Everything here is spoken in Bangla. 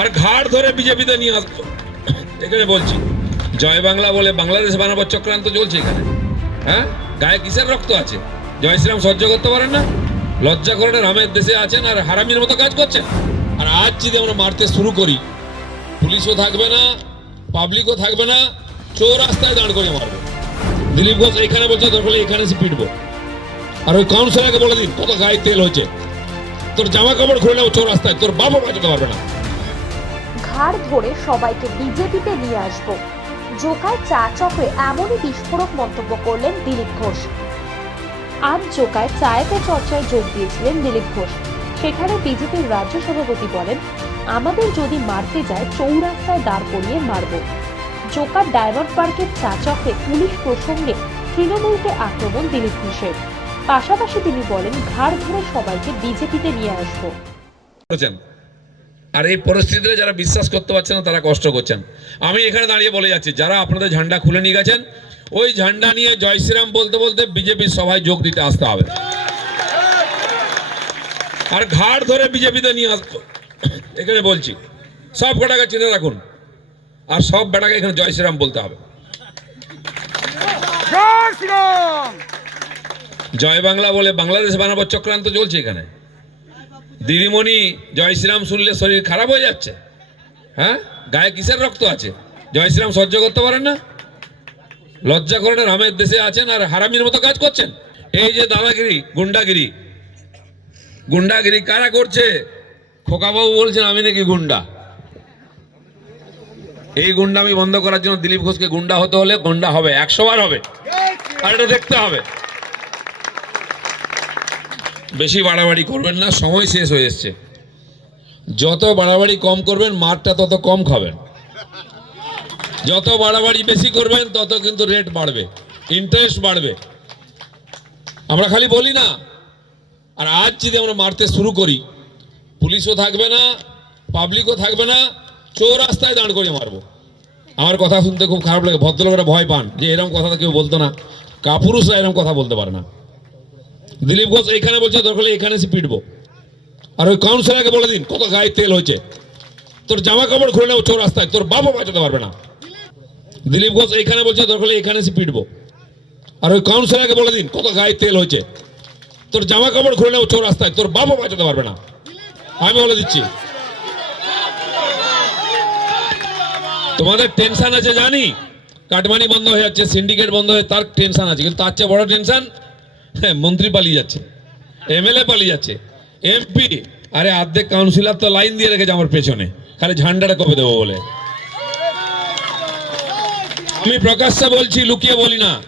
আর ঘাড় ধরে বিজেপিতে নিয়ে আসব। এখানে বলছি, জয় বাংলা বলে বাংলাদেশ বানাবার চক্রান্ত চলছে এখানে। হ্যাঁ? গায়ে কিসের রক্ত আছে? জয় শ্রীরাম সহ্য করতে পারেন না? লজ্জা করে রামের দেশে আছেন আর হারামির মতো কাজ করছেন? আর আজ যদি আমরা মারতে শুরু করি, পুলিশও থাকবে না পাবলিকও থাকবে না চোর রাস্তায় দাঁড় করে মারবে। দিলীপ ঘোষ এখানে বলছে দরকার এখানে এসে পিটবো। আর ওই কাউন্সিলরকে বলে দিন, কত গায়ে তেল হয়েছে। তোর জামা কাপড় খুলে নেব চোর রাস্তায় তোর বাবা বাঁচাতে পারবে না। ঘাড় ধরে সবাইকে বিজেপিতে নিয়ে আসব। জোকায় চা চক্রে এমনই বিস্ফোরক মন্তব্য করলেন দিলীপ ঘোষ। আজ জোকায় চায় পে চর্চায় যোগ দিয়েছিলেন দিলীপ ঘোষ। সেখানে বিজেপির রাজ্য সভাপতি বলেন, আমাদের যদি মারতে যায়, চৌরাস্তায় দাঁড় করিয়ে মারব। জোকার ডায়মন্ড পার্কের চা চক্রে পুলিশ প্রসঙ্গে তৃণমূলকে আক্রমণ দিলীপ ঘোষের। পাশাপাশি তিনি বলেন, ঘাড় ধরে সবাইকে বিজেপিতে নিয়ে আসব। আর এই পরিস্থিতিতে যারা বিশ্বাস করতে পারছে না তারা কষ্ট করছেন। আমি এখানে দাঁড়িয়ে বলে যাচ্ছি যারা আপনাদের ঝান্ডা খুলে নিয়ে গেছেন ওই ঝান্ডা নিয়ে জয় শ্রীরাম বলতে বলতে বিজেপির সভায় যোগ দিতে আসতে হবে। আর ঘাড় ধরে বিজেপিতে নিয়ে আসব এখানে বলছি সব কটাকে চিনে রাখুন আর সব বেটাকে এখানে জয় শ্রীরাম বলতে হবে। জয় জয় বাংলা বলে বাংলাদেশ বানাবার চক্রান্ত চলছে এখানে। দিদিমণি জয় শ্রীরাম শুনলে শরীর খারাপ হয়ে যাচ্ছে। হ্যাঁ? গায়ে কিসের রক্ত আছে? জয় শ্রীরাম সহ্য করতে পারেন না? লজ্জা করে না রামের দেশে আছেন আর হারামির মতো কাজ করছেন? এই যে দাদাগিরি, গুন্ডাগিরি। গুন্ডাগিরি কারা করছে? খোকাবাবু বলছেন, আমি নাকি গুন্ডা। এই গুন্ডামি বন্ধ করার জন্য দিলীপ ঘোষকে গুন্ডা হতে হলে গুন্ডা হবে, একশো বার হবে। আর এটা দেখতে হবে। বেশি বাড়াবাড়ি করবেন না, সময় শেষ হয়ে এসছে। যত বাড়াবাড়ি কম করবেন মারটা তত কম খাবেন। যত বাড়াবাড়ি বেশি করবেন, তত কিন্তু রেট বাড়বে ইন্টারেস্ট বাড়বে। আমরা খালি বলি না, আর আজ যদি আমরা মারতে শুরু করি, পুলিশও থাকবে না পাবলিকও থাকবে না, চোর রাস্তায় দাঁড় করে মারবো। আমার কথা শুনতে খুব খারাপ লাগে, ভদ্রলোকেরা ভয় পান, যে এরকম কথা কেউ বলতো না, কাপুরুষরা এরকম কথা বলতে পারে না। দিলীপ ঘোষ এইখানে বলছে দরকার এখানে এসে পিটবো। আর ওই কাউন্সিলরকে বলে দিন, কত গায়ে তেল হয়েছে। তোর জামা কাপড় খুলে নেব চোর রাস্তায় তোর বাবা বাঁচাতে পারবে না। দিলীপ ঘোষ এইখানে বলছে দরকার এখানে এসে পিটবো। আর ওই কাউন্সিলরকে বলে দিন, কত গায়ে তেল হয়েছে। তোর জামা কাপড় খুলে নেব চোর রাস্তায় তোর বাবা বাঁচাতে পারবে না। আমি বলে দিচ্ছি। তোমাদের টেনশন আছে জানি? কাটমানি বন্ধ হয়ে যাচ্ছে সিন্ডিকেট বন্ধ হয়ে তার টেনশন আছে, কিন্তু তার চেয়ে বড় টেনশন মন্ত্রী পালিয়ে যাচ্ছে। এমএলএ পালিয়ে যাচ্ছে। এমপি, আরে আর্ধেক কাউন্সিলর তো লাইন দিয়ে রেখেছে আমার পেছনে। খালি ঝান্ডাটা কবে দেবো বলে? আমি প্রকাশ্যে বলছি, লুকিয়ে বলি না।